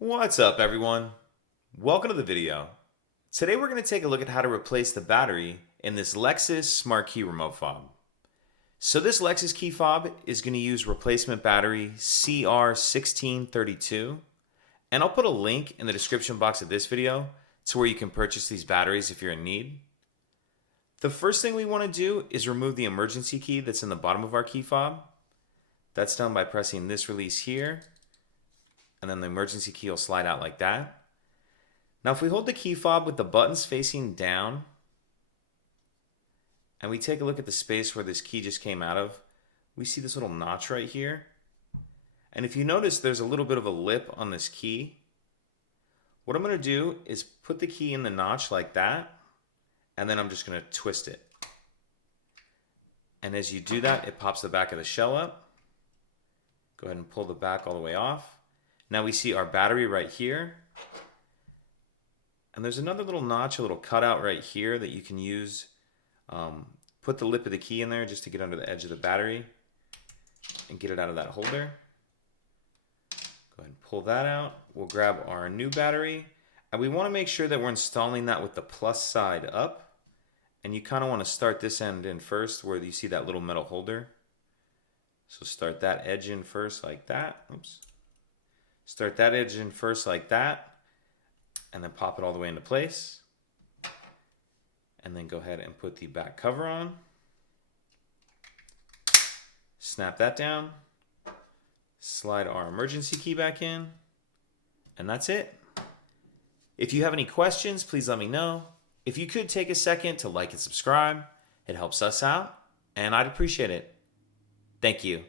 What's up, everyone? Welcome to the video. Today we're going to take a look at how to replace the battery in this Lexus Smart Key Remote Fob. So this Lexus key fob is going to use replacement battery CR1632, and I'll put a link in the description box of this video to where you can purchase these batteries if you're in need. The first thing we want to do is remove the emergency key that's in the bottom of our key fob. That's done by pressing this release here, and then the emergency key will slide out like that. Now if we hold the key fob with the buttons facing down and we take a look at the space where this key just came out of, we see this little notch right here. And if you notice, there's a little bit of a lip on this key. What I'm going to do is put the key in the notch like that, and then I'm just going to twist it. And as you do that, it pops the back of the shell up. Go ahead and pull the back all the way off. Now we see our battery right here. And there's another little notch, a little cutout right here that you can use. Put the lip of the key in there just to get under the edge of the battery and get it out of that holder. Go ahead and pull that out. We'll grab our new battery. And we want to make sure that we're installing that with the plus side up. And you kind of want to start this end in first where you see that little metal holder. So start that edge in first like that. Oops. Start that edge in first like that, and then pop it all the way into place. And then go ahead and put the back cover on. Snap that down. Slide our emergency key back in. And that's it. If you have any questions, please let me know. If you could take a second to like and subscribe, it helps us out, and I'd appreciate it. Thank you.